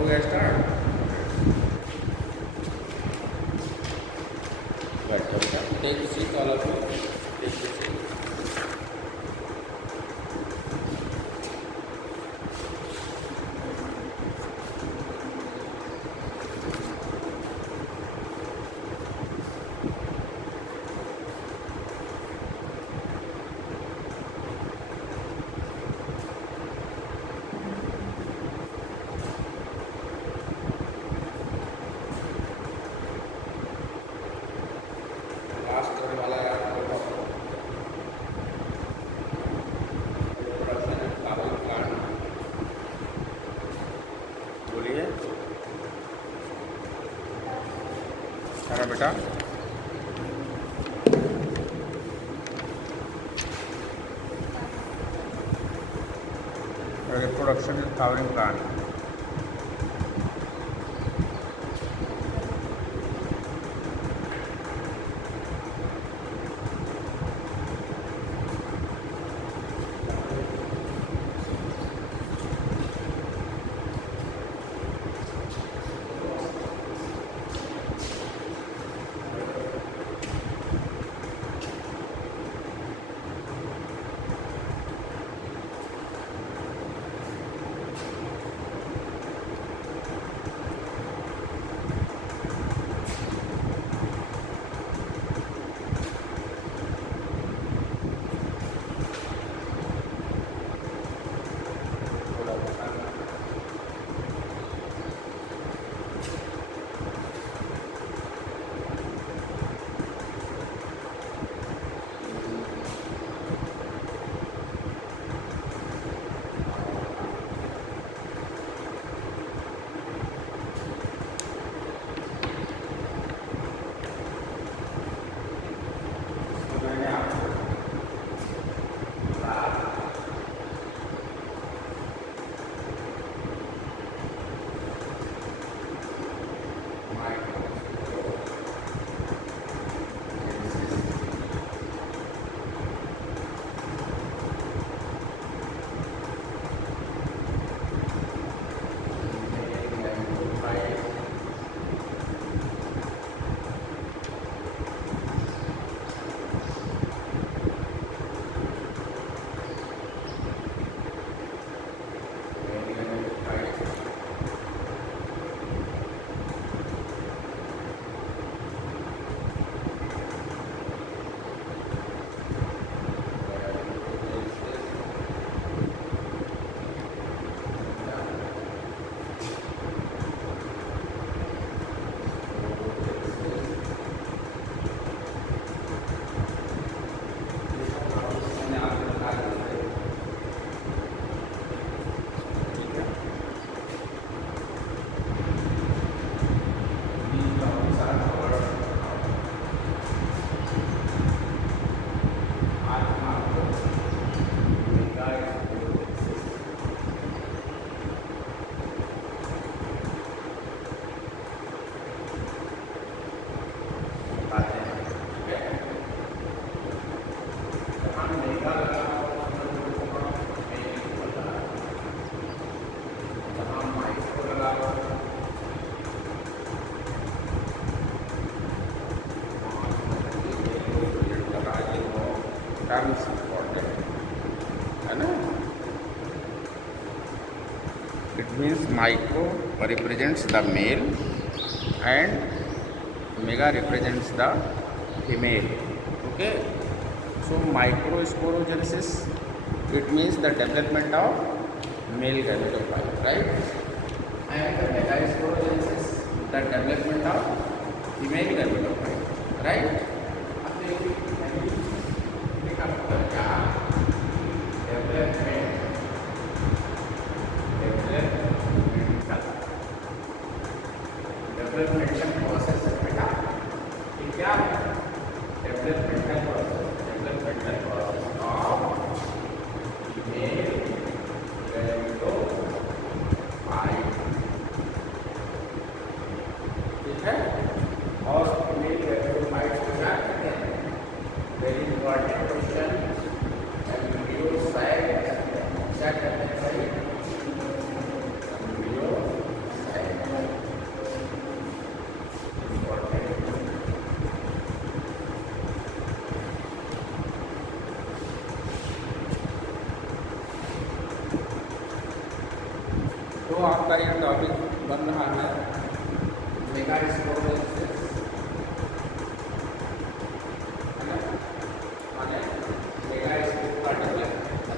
हो गया स्टार्ट। बैठो बेटा, take seat all of you, take seat. Last करने वाला यार प्रोडक्शन फ्लावरिंग प्लांट, बोलिए। है बेटा, production flowering plant. terms important, है ना। It means micro represents the male and mega represents the female. Okay, so microsporogenesis, it means the development of male gametophyte, right? And the megasporogenesis, the development of female gametophyte, right? Developmental process है बेटा, ये क्या है? Developmental process of male gametophyte, ठीक है। और male gametophyte को क्या कहते हैं? तो आपका ये टॉपिक बन रहा है मेगा स्पोरोजेनेसिस, है ना, माने मेगा स्पोर का development,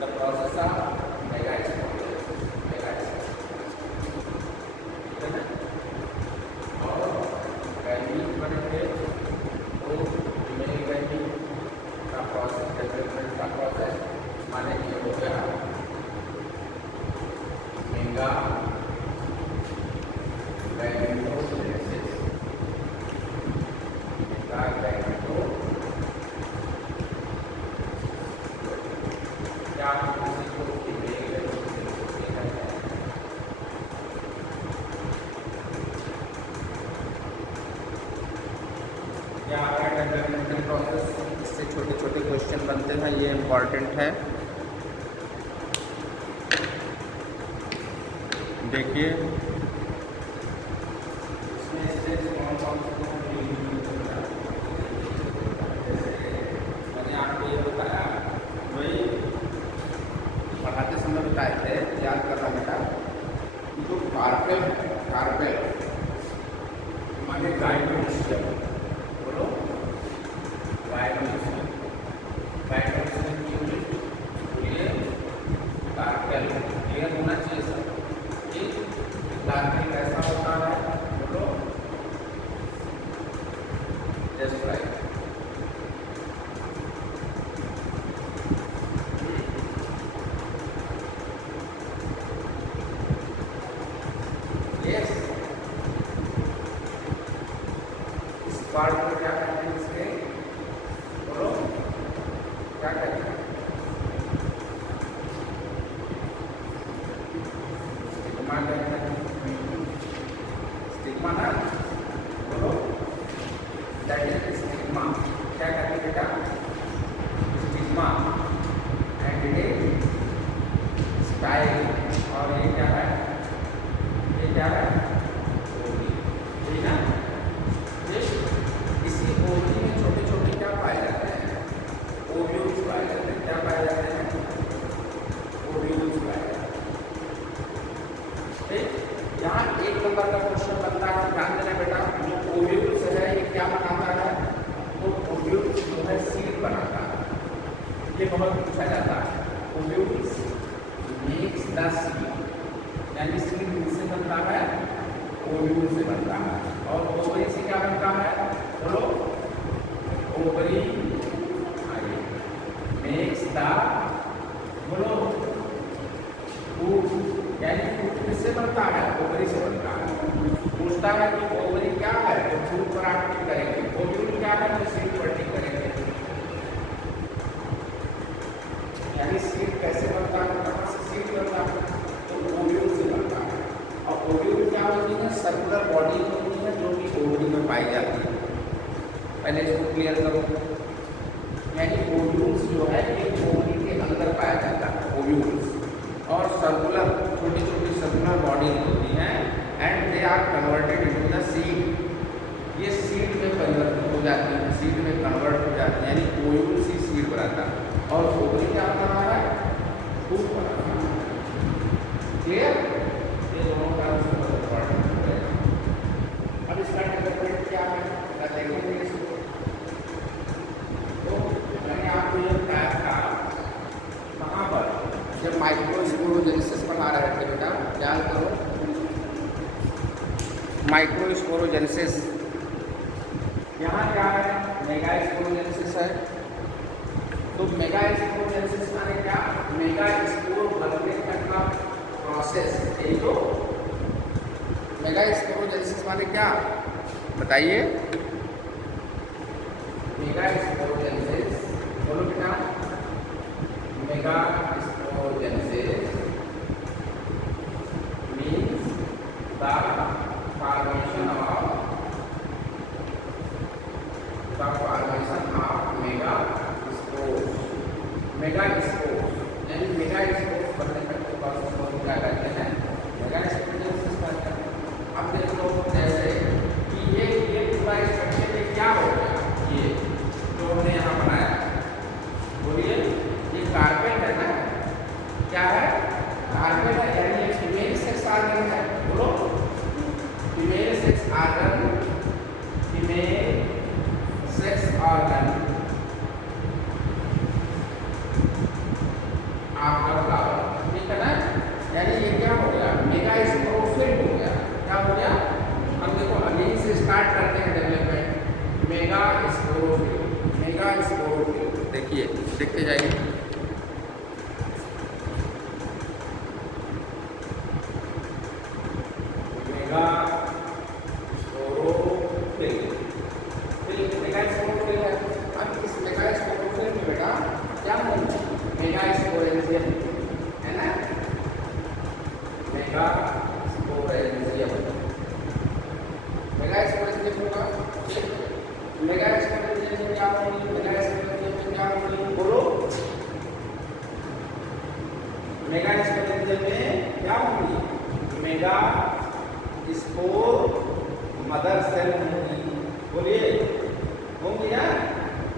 the process of mega sporogenesis, mega sporogenesis, है ना। और वैल्यूज बनेंगे तो रिमेनिंग वैल्यू का प्रोसेस, डेवलपमेंट का प्रोसेस, माने ये हो गया मेगा गैमेटोजेनेसिस, मेगा गैमेटो, क्या आप किसी को फीमेल गैमेटोजेनेसिस देखा है? क्या आपका डेवलपमेंटल प्रोसेस, इससे छोटे छोटे क्वेश्चन बनते हैं, ये इम्पॉर्टेंट है। देखिए इसमें से कौन कौन से, मैंने आपको ये बताया, वही पढ़ाते समय बताए थे, याद करना बेटा। जो कार्पेल माने गाइडोस्फीयर, बोलो गाइडोस्फीयर, गाइडोस्फीयर की यूनिट बोलिए कार्पेल। क्लियर होना चाहिए सर। कार्पेल कैसा होता है, बोलो जस्ट लाइक, यस। इस पार्ट को क्या कहते हैं, इसके बोलो क्या कहते हैं, स्टिग्मा कहते हैं, स्टिग्मा ना, बोलो दैट इज स्टिग्मा। क्या कहते हैं बेटा, stigma, and it is style. और ये क्या है, ये क्या है, ओवरी, ठीक ना। इसी ओवरी में छोटे छोटे क्या पाए जाते हैं, ओव्यूल्स पाए जाते हैं। क्या पाए जाते हैं, ओव्यूल्स पाए जाते हैं। ठीक, यहाँ एक नंबर का क्वेश्चन बनता है, ध्यान देना बेटा। जो ओव्यूल्स है ये क्या बनाता है, तो ओव्यूल्स जो है सीड बनाता है। ये बहुत पूछा जाता है, ओव्यूल्स मेक्स द सीड, यानी सीड किससे बनता है, ओव्यूल से बनता है। और ओवरी से क्या बनता है, बोलो ओवरी मेक्स द, बोलो फूड, यानी फूड किससे बनता है, ओवरी से बनता है। पूछता है कि ओवरी क्या है, तो फूड पर आप टिक करेंगे, ओव्यूल क्या है, तो सीड पर टिक करेंगे। यानी सीड कैसे बनता है, कहाँ से सीड बनता है, तो ओव्यूल से बनता है। और ओव्यूल क्या होती है, सर्कुलर बॉडी होती है जो कि ओवरी में पाई जाती है। पहले इसको क्लियर करो, यानी ओव्यूल्स जो है ये ओवरी के अंदर पाया जाता है, ओव्यूल्स। और सर्कुलर, छोटी छोटी सर्कुलर बॉडी होती हैं, and they are converted into the seed. ये सीड में परिवर्तित हो जाती है, सीड में कन्वर्ट हो जाती है, यानी ओव्यूल से सीड बनाता है। और ओवरी क्या बना रहा है, फूड बना रहा है। क्लियर, ये दोनों का इम्पोर्टेंट है। अब इसका डेवलपमेंट क्या है, देखेंगे इसको। तो मैंने आपको ये बताया था कहाँ पर, जब माइक्रोस्पोरोजेनेसिस बना रहे थे बेटा, याद करो माइक्रोस्पोरोजेनेसिस। यहाँ क्या है, मेगा स्पोरोजेनेसिस है। तो मेगा स्पोरोजेनेसिस माने क्या, मेगा स्पोर बनने तक का प्रोसेस, यही तो मेगा स्पोरोजेनेसिस माने क्या, बताइए। मेगा स्पोरोजेनेसिस, बोलो बेटा, mega sporogenesis means the formation of mega spores. Mega spores यानी मेगा स्पोर्स बनने तक के प्रोसेस को क्या कहते हैं, मेगा स्पोरोजेनेसिस कहते हैं। अब देखो जैसे कि ये पूरा स्ट्रक्चर में क्या हो गया, ये जो हमने यहाँ बनाया, बोलिए ये कार्पेट है ना, क्या है, आर्गन है यानी ये फीमेल सेक्स आर्गन है, बोलो female sex organ, female sex organ after flower, ठीक है ना। यानी ये क्या हो गया, मेगास्पोरोफिल हो गया। क्या हो गया, हम देखो अभी से स्टार्ट करते हैं डेवलपमेंट। मेगास्पोरोफिल, मेगास्पोरोफिल देखिए, देखते जाइए। मेगा स्पोर मदर सेल होंगी, बोलिए होंगी ना,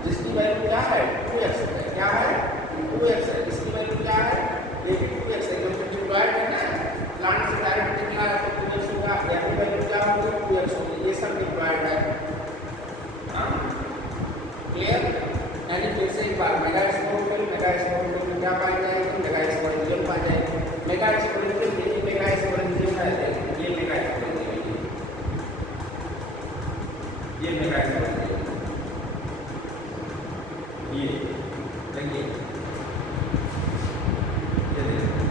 जिसकी वैल्यू क्या है 2x है, क्या है 2x है, इसकी वैल्यू क्या है ये 2x है, क्योंकि डिप्लॉयड है ना, प्लांट से डायरेक्ट निकला है तो 2x होगा, यानी वैल्यू क्या होगी 2x होगी, ये सब डिप्लॉयड है। क्लियर, यानी फिर से एक बार मेगास्पोरोफिल में क्या पाई जाएगी, मेगास्पोरेंजियम पाई जाएगी। मेगास्पोरेंजियम है, ये मेगास्पोरेंजियम, ये मेगास्पोरेंजियम, ये देखिए, ये देखिए,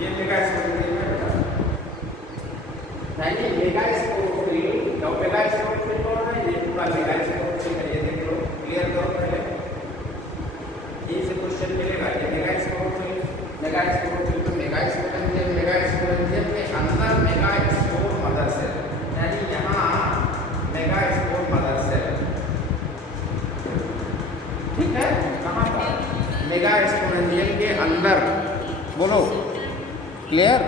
ये मेगास्पोरेंजियम है बेटा। यानी मेगास्पोरोफिल और मेगास्पोरोफिल कौन है, ये पूरा मेगास्पोरोफिल है, ये देख लो, क्लियर करो पहले, ये से क्वेश्चन मिलेगा। ये मेगास्पोरोफिल, मेगास्पोरोफिल तो मेगास्पोरेंजियम के अंदर मेगास्पोर मदर सेल, यानी यहाँ मेगास्पोर मदर सेल, ठीक है, कहाँ पर मेगास्पोरेंजियम के अंदर, बोलो क्लियर।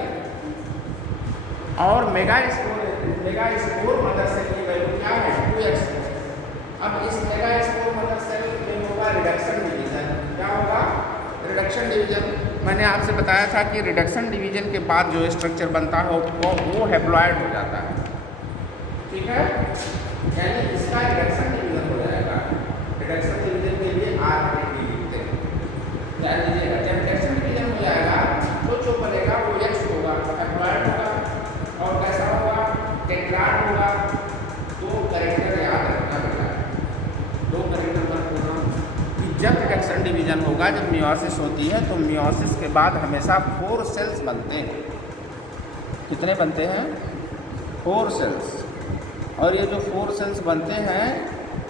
और मेगास्पोर मदर सेल की वैल्यू क्या है 2x। अब इस मेगास्पोर मदर सेल में होगा रिडक्शन डिवीजन, क्या होगा रिडक्शन डिवीजन। मैंने आपसे बताया था कि रिडक्शन डिवीजन के बाद जो स्ट्रक्चर बनता है वो हैप्लॉयड हो जाता है, ठीक है, यानी इसका रिडक्शन डिवीजन हो जाएगा। रिडक्शन डिवीजन के लिए RND लिखते हैं, क्या लीजिएगा, जब रिडक्शन डिवीजन हो जाएगा तो जो बनेगा वो X होगा, हैप्लॉयड होगा, और कैसा होगा टेट्राड होगा। दो कैरेक्टर याद रखना बेटा, दो कैरेक्टर मत भूलना। जब रिडक्शन डिवीजन होगा, जब मियोसिस होती है तो मियोसिस के बाद हमेशा 4 सेल्स बनते हैं। कितने बनते हैं 4 सेल्स, और ये जो 4 सेल्स बनते हैं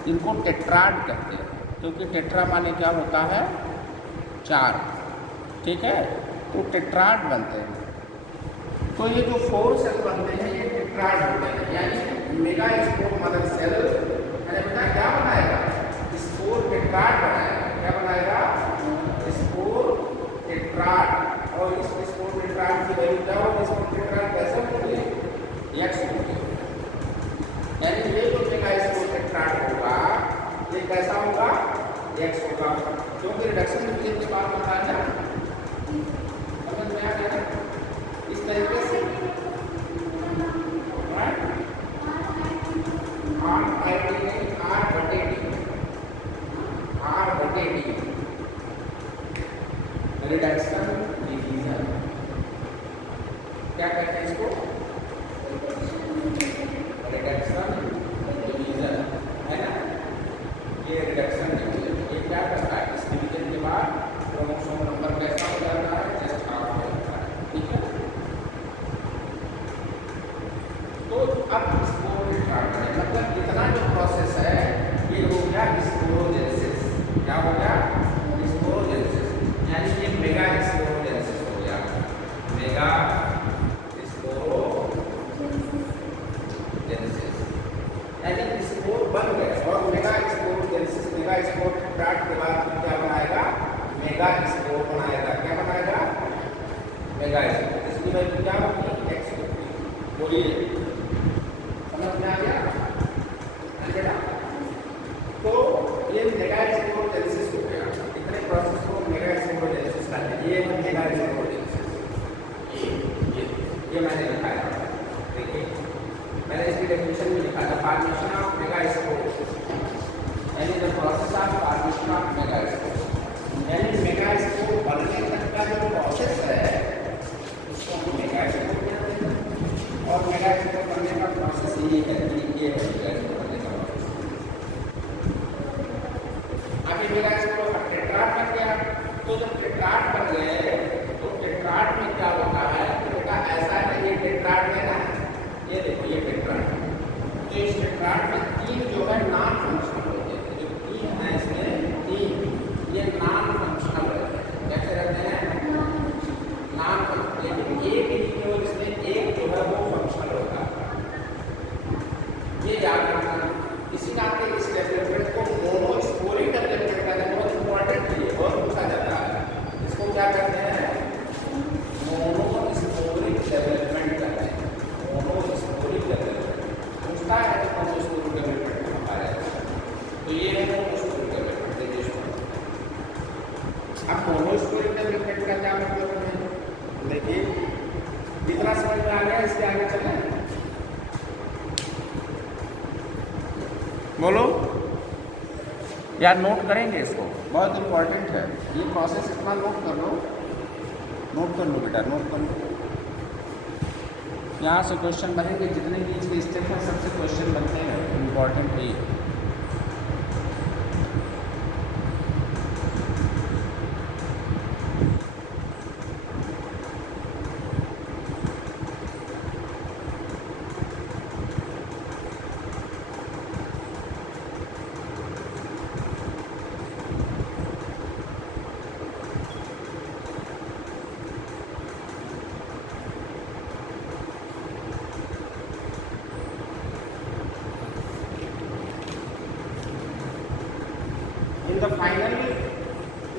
इनको टेट्राड कहते हैं, क्योंकि टेट्रा माने क्या होता है 4, ठीक है, तो टेट्राड बनते हैं। तो ये जो 4 सेल बनते हैं ये टेट्राड होते हैं, यानी मेगास्पोर मदर सेल बेटा क्या बनाएगा, स्पोर टेट्राड बनाएगा। क्या बनाएगा, स्पोर टेट्राड। और इस स्पोर टेट्राड की वैल्यू क्या होगी, स्पोर टेट्राड कैसे होगी X होगी, यानी ये जो मेगास्पोर टेट्राड होगा ये कैसा होगा X होगा, क्योंकि रिडक्शन डिवीजन के बाद होता है ना, समझ में आ गया ना, इस तरीके से रिडक्शन डिवीजन क्या कहते हैं इसको, रिडक्शन डिवीजन है ना, ये रिडक्शन डिवीजन ये क्या करता है, इस डिवीजन के बाद क्रोमोसोम नंबर कैसा हो जाता है, जस्ट हाफ हो जाता है, ठीक है। तो अब स्पोर टेट्राड मतलब इतना जो प्रोसेस है ये हो गया स्पोरोजेनेसिस, क्या हो गया स्पोरोजेनेसिस, यानी ये मेगा स्पोरोजेनेसिस हो गया, मेगा स्पोरोजेनेसिस, यानी स्पोर बन गए। और mega sporogenesis, mega spore tetrad के बाद क्या बनाएगा, मेगा स्पोर बनाएगा, क्या बनाएगा मेगा स्पोर, इसकी वैल्यू क्या होगी X होगी, बोलिए समझ में आ गया बेटा। मेगा स्पोर टेट्राड बन गया। तो जब टेट्राड बन गए तो टेट्राड में क्या होता है, तो बेटा ऐसा है, ये टेट्राड है ना, ये देखो ये टेट्राड। तो इस टेट्राड में 3 जो है नॉन फंक्शनल होते हैं, जो 3 है इसमें 3 ये नॉन फंक्शनल रहते हैं। कैसे रहते हैं? Non functional. लेकिन एक ही केवल इसमें एक जो है वो फंक्शनल होता है, ये याद रखना। इसी नाते इस डेवलपमेंट को मोनोस्पोरिक डेवलपमेंट कहते हैं। बहुत इंपॉर्टेंट है, ये बहुत पूछा जाता है। इसको क्या कहते हैं? मोनोस्पोरिक डेवलपमेंट कहते हैं। मोनोस्पोरिक डेवलपमेंट पूछता है तो मोनोस्पोरिक डेवलपमेंट में पाया जाता है। तो ये है मोनोस्पोरिक डेवलपमेंट। अब मोनोस्पोरिक डेवलपमेंट का क्या मतलब है? देखिए जितना समझ में आ गया इसके आगे चलें। बोलो यार, नोट करेंगे इसको, बहुत इंपॉर्टेंट है ये प्रोसेस। इतना नोट कर लो, नोट कर लो बेटा, नोट कर लो। यहाँ से क्वेश्चन बनेंगे, जितने बीच के स्टेप हैं सबसे क्वेश्चन बनते हैं, इंपॉर्टेंट है ये। In the final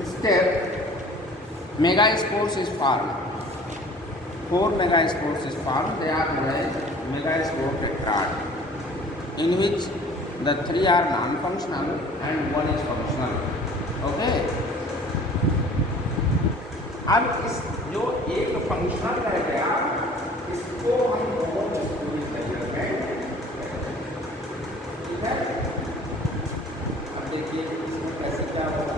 step, megaspores is formed. 4 megaspores is formed. They are known as megaspore tetrad, in which the 3 are non-functional and 1 is functional. Okay. अब इस जो एक फंक्शनल रह गया, इसको हम मोनोस्पोरिक डेवलपमेंट, ठीक है। अब देखिए इसमें कैसे क्या होगा।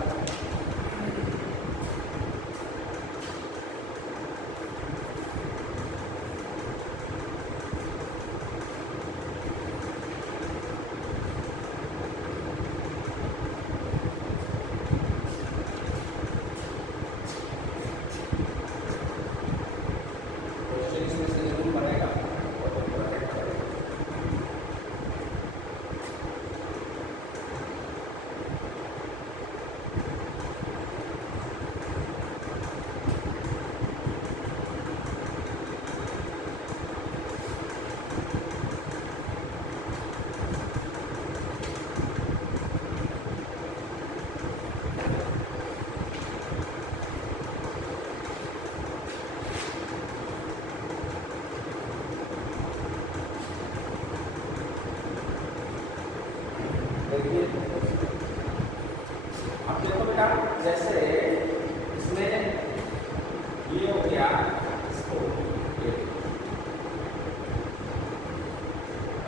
अब देखो बेटा, जैसे इसमें ये हो गया, इसको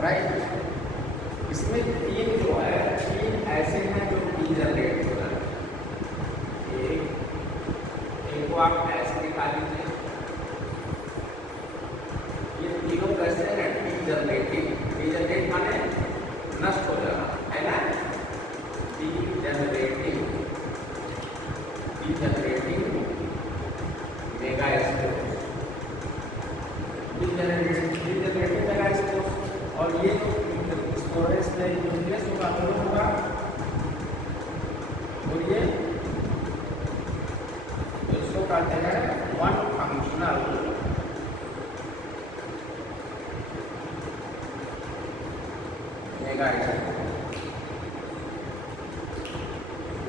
राइट, इसमें 3 जो है 3 ऐसे हैं जो डीजनरेट हो रहे हैं। एक को आप ऐसे निकाल लीजिए, ये तीनों कैसे हैं? डीजनरेटिंग। डीजनरेट माने नष्ट हो जाना, है ना। डीजनरेटिंग मेगास्पोर्स, डीजनरेटिंग मेगास्पोर्स। और ये स्टोरेज में न्यूक्लियस होगा, और ये इसको कहते हैं 1 फंक्शनल मेगास्पोर।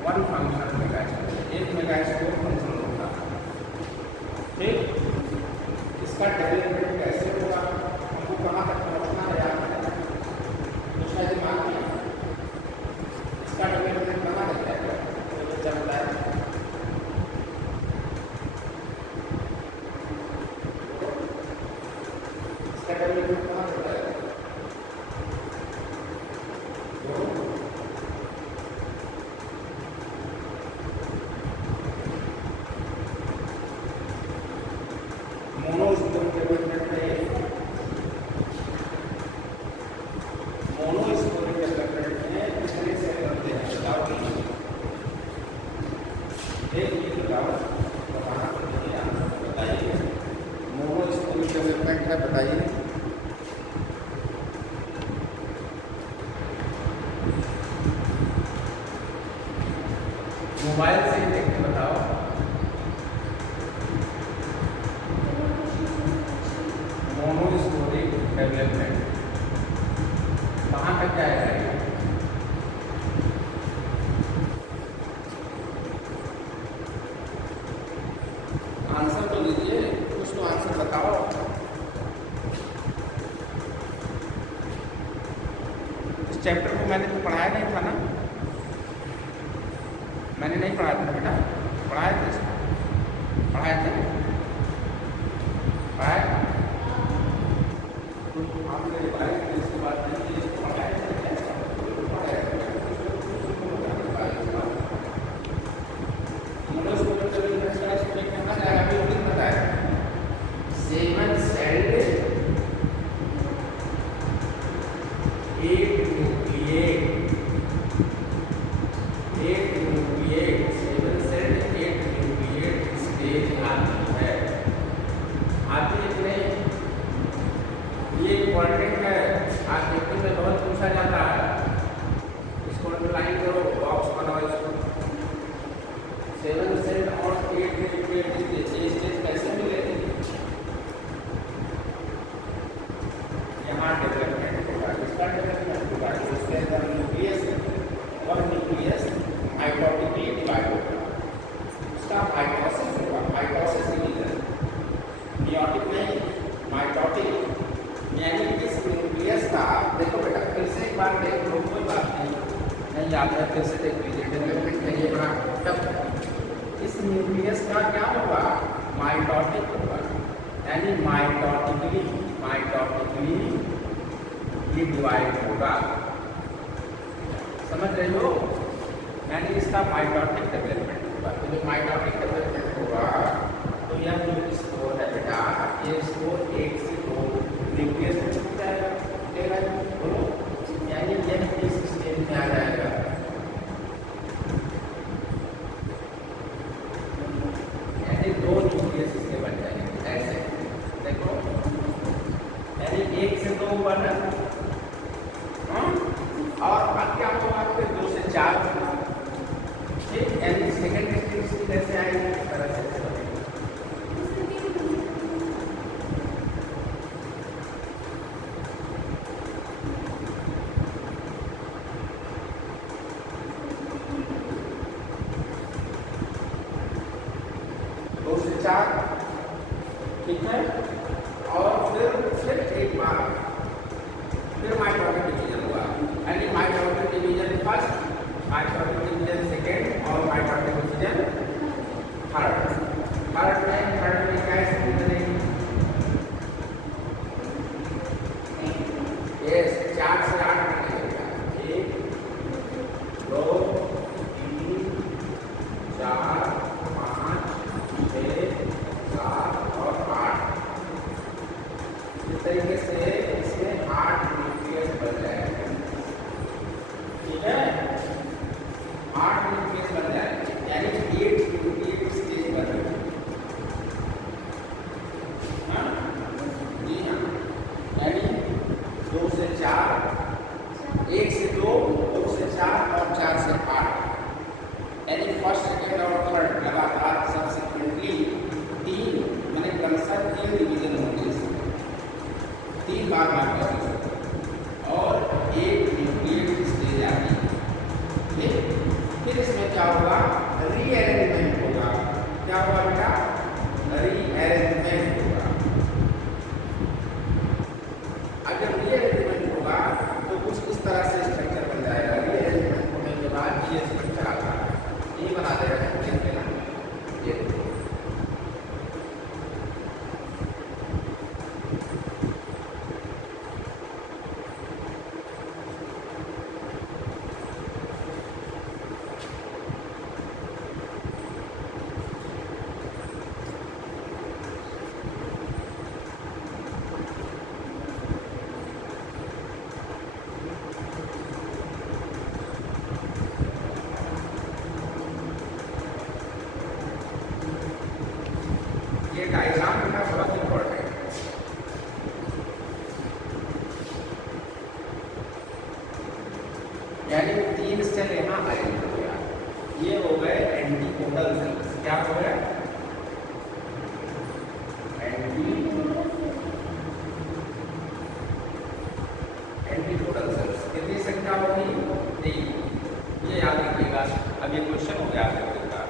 1 फंक्शनल मेगास्पोर, एक मेगास्पोर फंक्शनल होगा। ठीक, इसका डेवलपमेंट कैसे होगा, हमको कहाँ तक पहुँचना है यार, कुछ है दिमाग में? इसका डेवलपमेंट कहाँ तक जाएगा, तो चलता है। इसका डेवलपमेंट कहाँ तक जाएगा? मोबाइल से देख के बताओ। मोनोस्पोरिक डेवलपमेंट कहाँ तक जाएगा ये? आंसर तो दीजिए, कुछ तो आंसर बताओ। इस चैप्टर को मैंने तो पढ़ाया नहीं था ना? मैंने नहीं पढ़ाया था बेटा, पढ़ाया था इसको, पढ़ाया था, पढ़ाया था। तो आपने रिवाइज किया इसके बाद नहीं किया, इसको पढ़ाया था क्या? पढ़ाया था। मोनोस्पोरिक डेवलपमेंट का स्टेप कहाँ जाएगा अभी नहीं बताया। Seven celled eight nucleate, eight nucleate, seven celled eight nucleate stage आती है। आती है कि नहीं? ये इम्पॉर्टेंट है, आज पेपर में बहुत पूछा जाता है। इसको अंडरलाइन करो, बॉक्स बनाओ इसको। सेवन सेल्ड और एट न्यूक्लिएट स्टेज कैसे मिलेगी? यहाँ डेवलपमेंट होगा, इसका डेवलपमेंट होगा, इसके अंदर न्यूक्लियस और न्यूक्लियस माइटोटिकली डिवाइड होगा, उसका माइटोसिस होगा, माइटोसिस डिवीजन। मियोटिक नहीं, माइटोटिक, यानी इस न्यूक्लियस का, देखो बेटा फिर से एक बार देख लो, कोई बात नहीं याद है, फिर से देख लीजिए। डेवलपमेंट है ये बड़ा टफ। इस न्यूक्लियस का क्या होगा? माइटोटिक होगा, यानी माइटोटिकली ये डिवाइड होगा, समझ रहे हो? यानी इसका माइटोटिक डेवलपमेंट होगा। तो जब माइटोटिक डेवलपमेंट होगा तो यह जो स्कोर है बेटा, ये स्कोर 1 से 2 न्यूक्लियस में छूट जाएगा, बोलो, यानी यह इस स्टेज में आ जाएगा। यानी 2 न्यूक्लियस इसके बन जाएंगे ऐसे, देखो, यानी 1 से 2 हुआ ना, और अब क्या होगा? फिर 2 से 4, ठीक, यानी सेकंड स्टेज कैसे आएगी? इस तरह से ठीक है। और फिर एक बार फिर माइटोटिक डिवीजन हुआ, यानी mitotic division first, mitotic division second और माइटोटिक डिवीजन थर्ड। थर्ड में क्या स्थिति बनेगी? यस, 4 से 8 बनेगा, 1 2 3 4 5 6 7 और 8। इस तरीके से इसमें 8 न्यूक्लियस बन जाएंगे, ठीक है, 8 न्यूक्लियस बन जाएंगे, यानी 8 न्यूक्लियस स्टेज बन जाएंगे। हाँ जी हाँ, यानी 2 से 4, 1 से 2, 2 से 4 और 4 से 8, यानी फर्स्ट सेकेंड और थर्ड लगातार सबसिक्वेंटली 3 मैंने क्रमशः 3 डिवीजन होंगे, 3 बार माइटोसिस और 1 न्यूक्लियस स्टेज आती है, ठीक। फिर इसमें क्या होगा? रीअरेंजमेंट होगा। क्या होगा बेटा? रीअरेंजमेंट होगा। अगर रीअरेंजमेंट होगा तो कुछ इस तरह से स्ट्रक्चर बन जाएगा। रीअरेंजमेंट होने के बाद ये स्ट्रक्चर आता है, ये बना देगा, ये डायग्राम होना बहुत इंपॉर्टेंट है। यानी 3 से सेल यहाँ अरेंज हो गया, ये हो गए एंटीपोडल सेल्स। क्या हो गया? Antipodal cells. कितनी संख्या होगी? 3। ये याद रखिएगा। अब ये क्वेश्चन हो गया आप लोगों का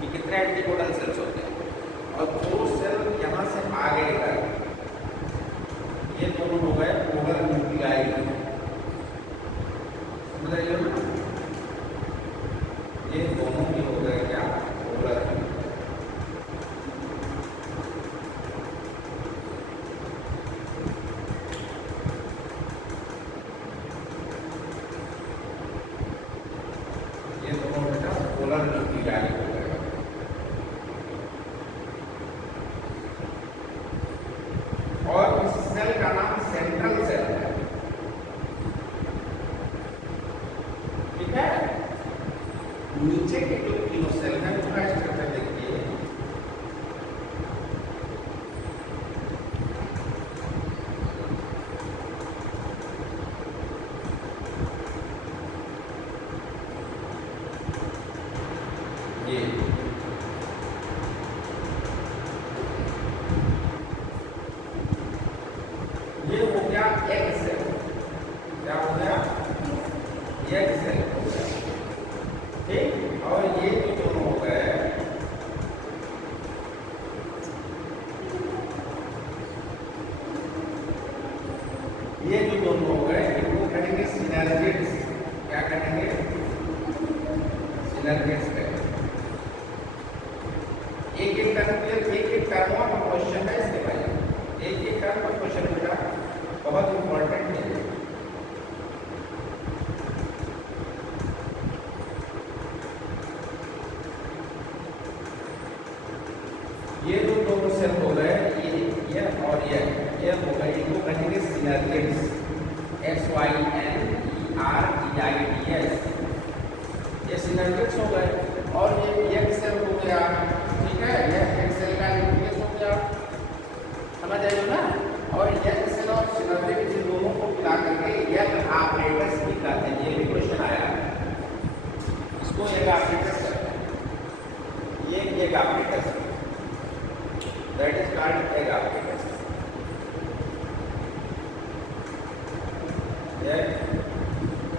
कि कितने एंटीपोडल सेल्स होते हैं, और 2 सेल यहाँ से आगे गए, ये दोनों हो गए पोलर न्यूक्लियाई। समझ रहे हो ना? ये दोनों भी हो गए क्या? पोलर। ये दोनों बेटा पोलर न्यूक्लियाई हो गए। और इस सेल का नाम सेंट्रल सेल है। ठीक है? नीचे के जो तीनों सेल हैं उसका स्ट्रक्चर देखिए। ये हो गया एग सेल। क्या हो गया? एग सेल हो गया। ठीक, और ये जो दोनों हो गए, ये जो दोनों हो गए इनको कहेंगे सिनर्जिड्स। क्या कहेंगे? सिनर्जिड्स कहेंगे। एक एक टर्म का क्वेश्चन है इसके बारे में। एक टर्म का क्वेश्चन बेटा बहुत इंपॉर्टेंट है। ये जो दोनों सेल हो गए, ये और ये हो गए, इनको कहेंगे सिनर्जिड्स। SYNERGIDS। ये सिनर्जिड्स हो गए। और ये एग सेल हो गया। ठीक है? ये एग सेल का न्यूक्लियस हो गया। समझ आए ना? और एग सेल और सिनर्जिड इन दोनों को मिला करके एग आपरेटस भी कहते हैं। ये भी क्वेश्चन आया है, इसको एग आपरेटस कहते हैं। ये egg apparatus, that is called egg apparatus.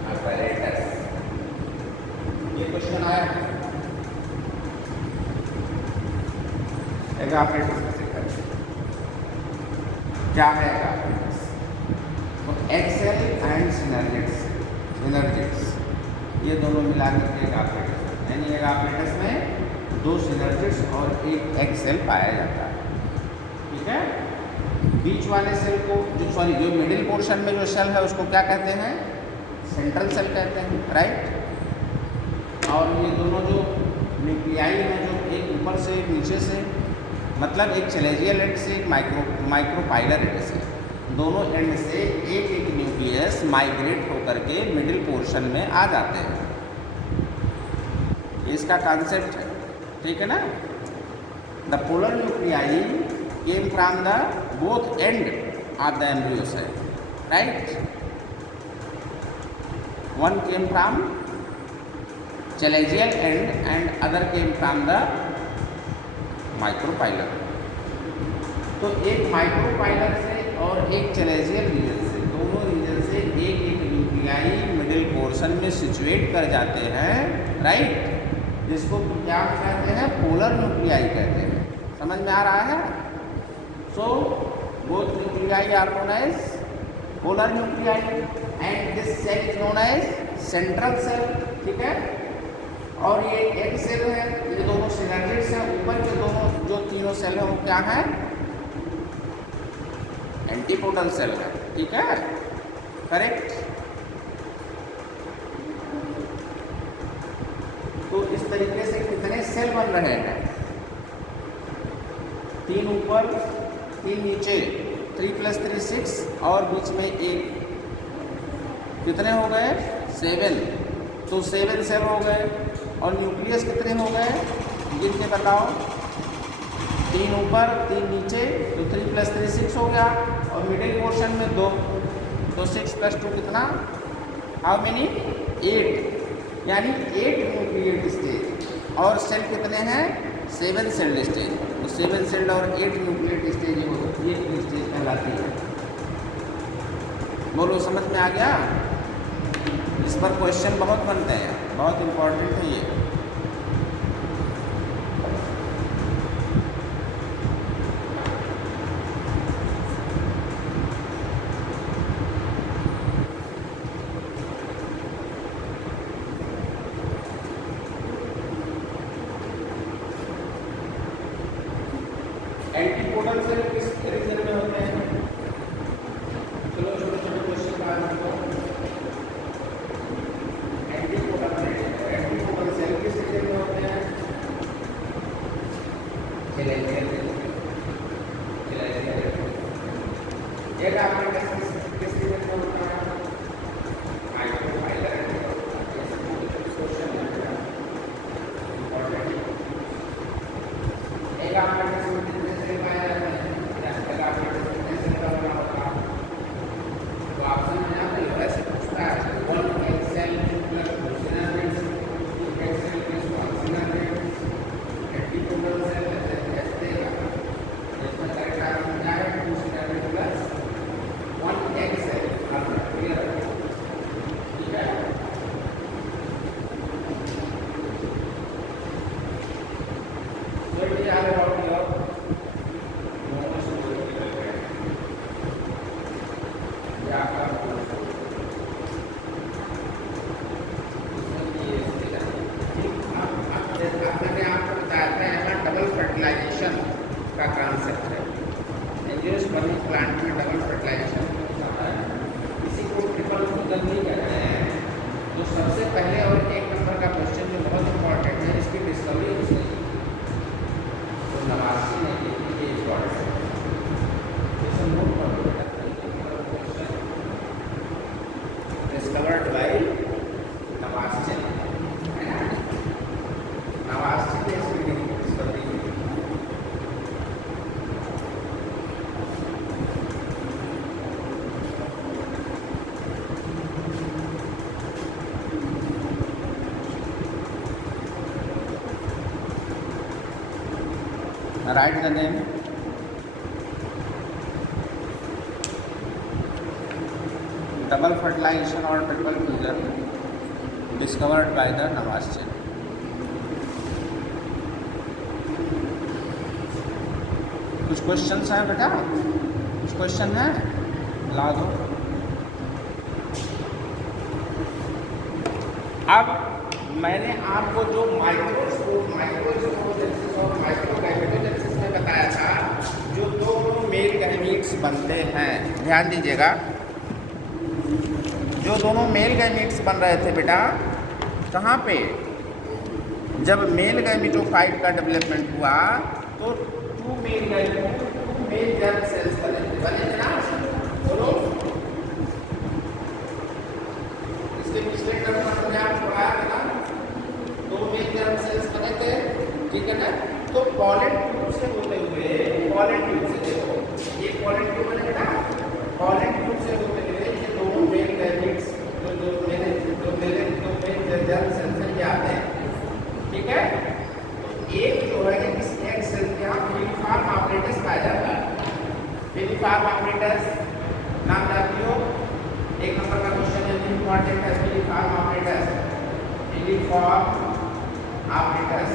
apparatus। ये क्वेश्चन आया है। एग आपरेटस कैसे करते हैं? क्या है एग आपरेटस? तो एग सेल एंड सिनर्जिड्स ये दोनों मिला करके एग आपरेटस, यानी एग आपरेटस में 2 सिनर्जिड्स और एक एग सेल पाया जाता है। ठीक है? बीच वाले सेल को जो मिडिल पोर्शन में जो सेल है उसको क्या कहते हैं? सेंट्रल सेल कहते हैं। राइट? और ये दोनों जो न्यूक्लियाई हैं, जो एक ऊपर से एक नीचे से, मतलब एक चलेजियल एंड से एक माइक्रोपाइलर एंड से, दोनों एंड से एक एक न्यूक्लियस माइग्रेट होकर के मिडिल पोर्शन में आ जाते हैं। इसका कॉन्सेप्ट है। ठीक है ना? The polar nuclei came from the both end of the embryo cell, right? One came from chalazial end and other came from the micropylar। तो एक माइक्रोपाइलर से और एक चलेजियल रीजन से, दोनों रीजन से एक एक न्यूक्लियाई मिडिल पोर्शन में सिचुएट कर जाते हैं। राइट? जिसको क्या कहते हैं? पोलर न्यूक्लियाई कहते हैं। समझ में आ रहा है? So both nuclei are known as polar nuclei and this cell is known as central cell। ठीक है? और ये एक सेल है, ये दोनों सिनर्जिड्स हैं। ऊपर के दोनों जो तीनों सेल हैं वो क्या है? एंटीपोडल सेल है। ठीक है? करेक्ट? तो इस तरीके से कितने सेल बन रहे हैं? 3 ऊपर 3 नीचे, 3 + 3 6, और बीच में एक, कितने हो गए? 7। तो 7 सेल हो गए। और न्यूक्लियस कितने हो गए? गिन के बताओ। 3 ऊपर 3 नीचे, तो 3 + 3 6 हो गया। और मिडिल पोर्शन में 2, तो 6 + 2 कितना? How many? 8। यानी 8 न्यूक्लिएट स्टेज। और सेल कितने हैं? 7 सेल्ड स्टेज। तो 7 सेल्ड और 8 न्यूक्लिएट स्टेज ये स्टेज कहलाती है। बोलो समझ में आ गया? इस पर क्वेश्चन बहुत बनते हैं, बहुत इम्पोर्टेंट है ये। एंटीपोडल सेल किस रीजन में होते हैं? चलो छोटे छोटे क्वेश्चन का आंसर दो। एंटीपोडल सेल किस रीजन में होते हैं? एक आपने किस रीजन में होता है? माइक्रोफाइलर सोशल मीडिया इंपॉर्टेंट। एक आपने का कॉन्सेप्ट है। एंजियोस्पर्मिक प्लांट में डबल फर्टिलाइजेशन होता है, इसी को ट्रिपल फ्यूजन भी कहते हैं। तो सबसे पहले और 1 नंबर का क्वेश्चन जो बहुत इंपॉर्टेंट है, इसकी डिस्कवरी उसने की तो नवासी ने की थी। ये इंपॉर्टेंट डिस्कवर्ड बाय नवासी, नवासी ने इसकी डिस्कवरी की। Write the name. Double fertilization or triple fusion discovered by the Navaschin. कुछ क्वेश्चंस हैं बेटा? कुछ क्वेश्चन है? ला दो। अब मैंने आपको जो माइक्रोस्पोरेजेनेसिस और माइक्रोगैमेटोजेनेसिस में बताया था, जो 2 मेल गैमीट्स बनते हैं, ध्यान दीजिएगा। जो दोनों मेल गैमीट्स बन रहे थे बेटा, कहाँ पे? जब मेल गैमीटोफाइट का डेवलपमेंट हुआ तो 2 मेल जर्म सेल्स बने थे ना? बोलो। इसके पिछले टर्म में आप पढ़ाया था ना, 2 मेल जर्म सेल्स बने थे, ठीक है ना? तो पॉलन ट्यूब से होते हुए, पॉलन ट्यूब से देखो, ये पॉलन ट्यूब बने ना, पॉलन ट्यूब से होते हुए ये दोनों मेल गैमीट्स जो मेल जर्म सेल्स आते हैं, ठीक है? एक जो है इस एग सेल के यहाँ फिलिफॉर्म ऑपरेटस पाया जाता है। फिलिफॉर्म ऑपरेटस नाम जानती हो? 1 नंबर का क्वेश्चन है, इंपॉर्टेंट है। Filiform apparatus, filiform apparatus,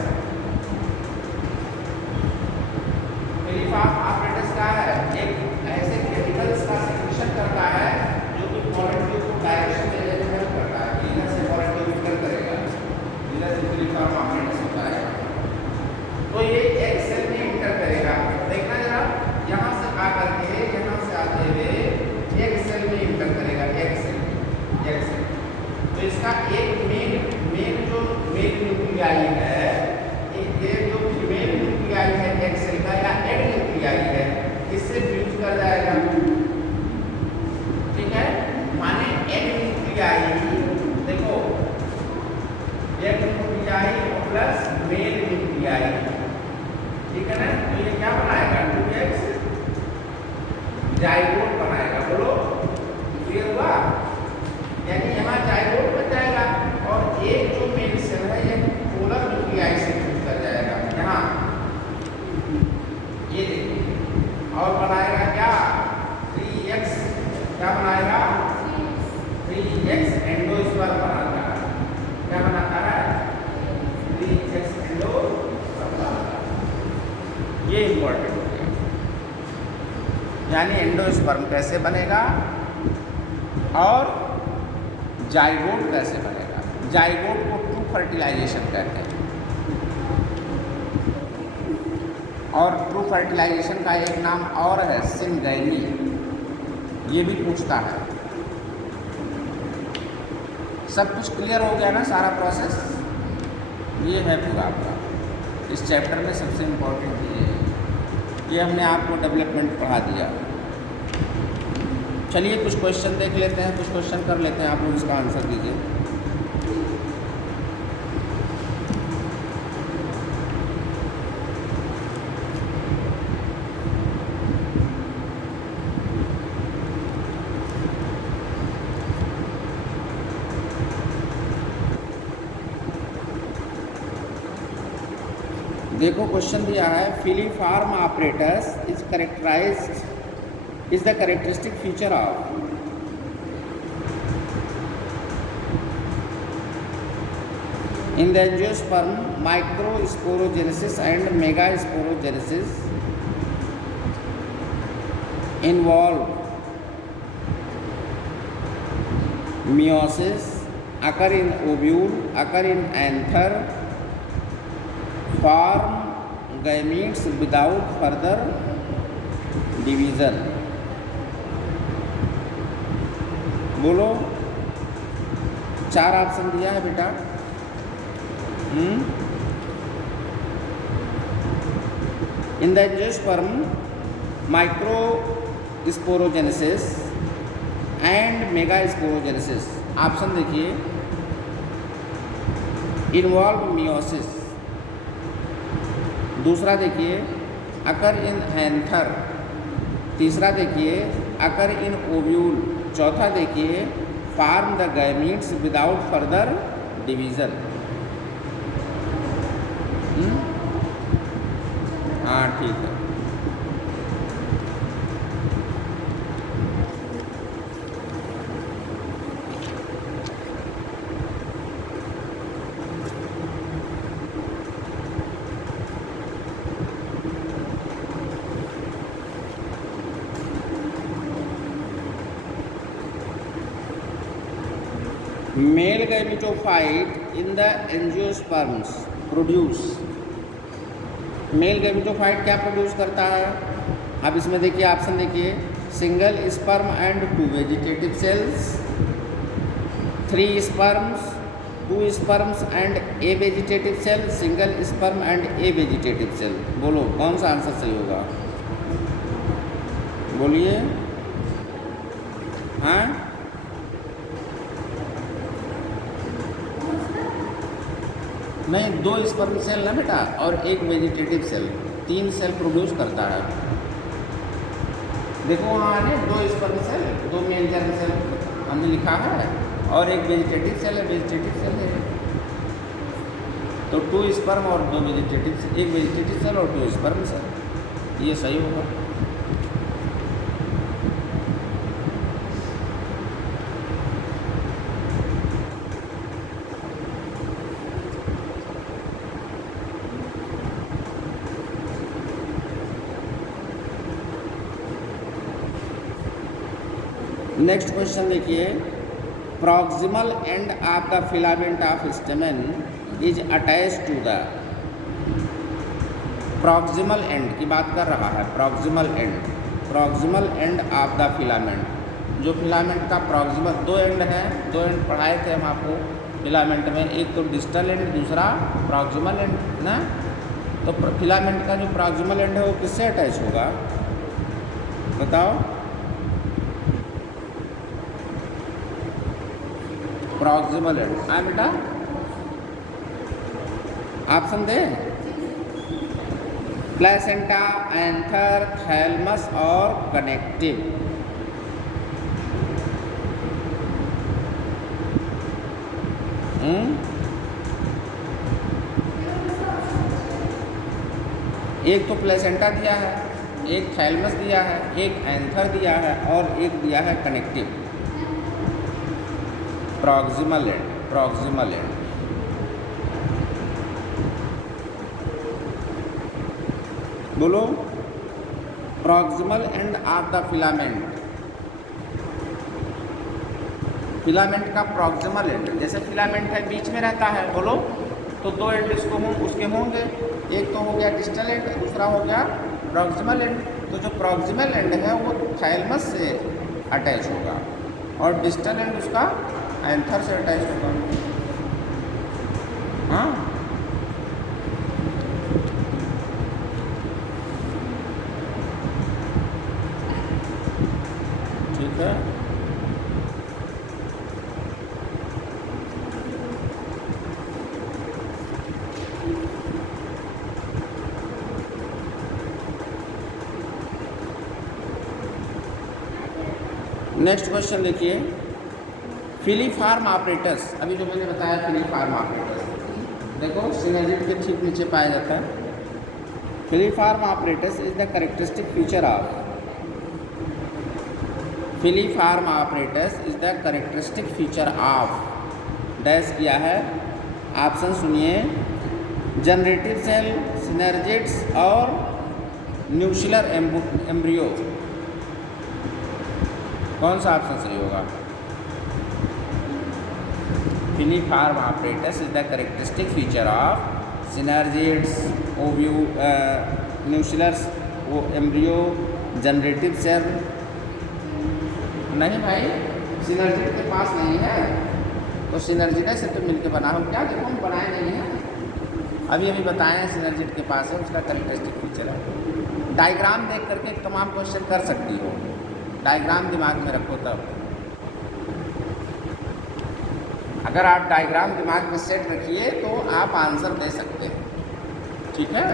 filiform apparatus क्या है? एक ऐसे केमिकल्स का सिक्रेशन करता है जो कि पॉलन ट्यूब को डायरेक्शन देने में हेल्प करता है। इधर से पॉलन ट्यूब निकल करेगा, इधर से फिलिफॉर्म ऑपरेटस होता है। तो ये एग सेल में इंटर करेगा। देखना जरा, यहाँ से आकर के यहाँ से आते हुए एग सेल में इंटर करेगा। एग सेल तो इसका एक मेन जो मेल न्यूक्लियाई है, एक जो फीमेल न्यूक्लियाई है एग सेल का या एग न्यूक्लियाई है, इससे फ्यूज कर जाएगा, ठीक है? माने एग न्यूक्लियाई, देखो egg nuclei plus male nuclei, ठीक है ना? तो ये क्या बनाएगा? 2x जाइगोट बनाएगा। बोलो, क्लियर हुआ? यानी यहाँ जाइगोट बन जाएगा और एक जो यानी एंडोस्पर्म कैसे बनेगा और जाइगोट कैसे बनेगा। जाइगोट को ट्रू फर्टिलाइजेशन कहते हैं। और ट्रू फर्टिलाइजेशन का एक नाम और है सिनगैमी, ये भी पूछता है। सब कुछ क्लियर हो गया ना, सारा प्रोसेस। ये है पूरा आपका इस चैप्टर में सबसे इम्पोर्टेंट ये है। ये हमने आपको डेवलपमेंट पढ़ा दिया। चलिए कुछ क्वेश्चन देख लेते हैं, कुछ क्वेश्चन कर लेते हैं, आप लोग इसका आंसर दीजिए। देखो क्वेश्चन दिया है, filiform apparatus is the characteristic feature of in the angiosperm microsporogenesis and megasporogenesis involve meiosis, occur in ovule, occur in anther, form gametes without further division। बोलो, 4 ऑप्शन दिया है बेटा। इन the angiosperm microsporogenesis and megasporogenesis, option देखिए, involve meiosis. दूसरा देखिए अकर in anther. तीसरा देखिए अकर इन ovule. चौथा देखिए form the gametes without further division. हाँ ठीक है। Male gametophyte in the angiosperms produce. Male gametophyte क्या प्रोड्यूस करता है? अब इसमें देखिए ऑप्शन देखिए, single sperm and 2 vegetative cells, 3 sperms, 2 sperms and a vegetative cell, single sperm and a vegetative cell. बोलो कौन सा आंसर सही होगा? बोलिए। हाँ नहीं, 2 स्पर्म सेल ना बेटा और 1 वेजिटेटिव सेल, 3 सेल प्रोड्यूस करता है। देखो वहाँ है 2 sperm cell, 2 male germ cell हमने लिखा है और 1 वेजिटेटिव सेल है, वेजिटेटिव सेल है। तो 2 स्पर्म और 2 वेजिटेटिव, 1 वेजिटेटिव सेल और 2 स्पर्म सेल, ये सही होगा। नेक्स्ट क्वेश्चन देखिए, proximal end of the filament of stamen is attach to the. Proximal end की बात कर रहा है, proximal end of the filament. जो फिलामेंट का प्रॉक्सिमल 2 एंड है, 2 एंड पढ़ाए थे हम आपको फिलामेंट में, एक तो डिस्टल एंड, दूसरा प्रॉक्सिमल एंड ना। तो फिलामेंट का जो प्रॉक्सिमल एंड है वो किससे अटैच होगा बताओ? Proximal and. हाँ बेटा, ऑप्शन दे, प्लेसेंटा, एंथर, थैलमस और कनेक्टिव। एक तो प्लेसेंटा दिया है, एक थैलमस दिया है, एक एंथर दिया है और एक दिया है कनेक्टिव। Proximal end. बोलो proximal end of the filament, filament का प्रॉक्सिमल एंड, जैसे फिलामेंट है बीच में रहता है, बोलो, तो दो एंड उसके होंगे, एक तो हो गया डिस्टल एंड, दूसरा हो गया प्रॉक्सिमल एंड। तो जो प्रॉक्सिमल एंड है वो थाइलमस से अटैच होगा और डिस्टल एंड उसका एंथर से अटैच होगा। हाँ, ठीक है। नेक्स्ट क्वेश्चन देखिए, फिलीफार्म ऑपरेटस, अभी जो मैंने बताया फिलीफार्म ऑपरेटस, देखो सिनर्जिड के ठीक नीचे पाया जाता है। Filiform apparatus is the characteristic feature of, filiform apparatus is the characteristic feature of, dash किया है, ऑप्शन सुनिए, जनरेटिव सेल, सिनर्जिड्स और न्यूक्लियर एम्ब्रियो। कौन सा ऑप्शन सही होगा? Filiform apparatus is the characteristic feature of synergids, nuclear embryo, generative cell. नहीं भाई, सिनर्जिड के पास नहीं है, तो सिनर्जिड से तो मिलकर बना हो क्या, देखो हम बनाए नहीं हैं, अभी अभी बताए हैं सिनर्जिड के पास है, उसका कैरेक्टरिस्टिक फीचर है। डायग्राम देख करके तमाम क्वेश्चन कर सकती हो, डायग्राम दिमाग में रखो तब। अगर आप डायग्राम दिमाग में सेट रखिए तो आप आंसर दे सकते हैं, ठीक है।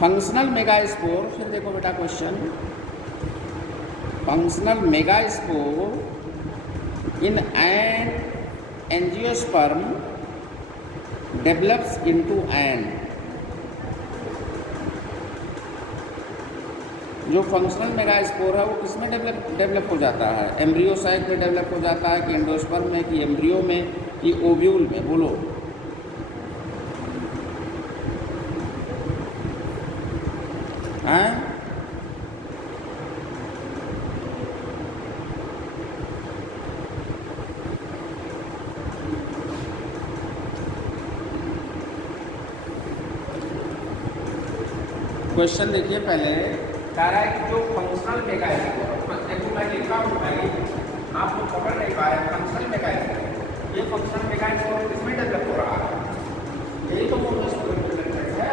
फंक्शनल मेगास्पोर, फिर देखो बेटा question, functional megaspore in an angiosperm develops into an, जो फंक्शनल मेगास्पोर है वो किसमें डेवलप हो जाता है? एम्ब्रियोसाइट में डेवलप हो जाता है कि एंडोस्पर्म में कि एम्ब्रियो में कि ओव्यूल में, बोलो। हैं? क्वेश्चन देखिए, पहले कह रहा है कि जो फंक्शनल मेगास्पोर, देखो मैं लिखा हूँ भाई, आप लोग पकड़ नहीं पा रहे, फंक्शनल मेगास्पोर, ये फंक्शनल मेगास्पोर किसमें डेवलप हो रहा है? यही तो मोनोस्पोरिक डेवलपमेंट है,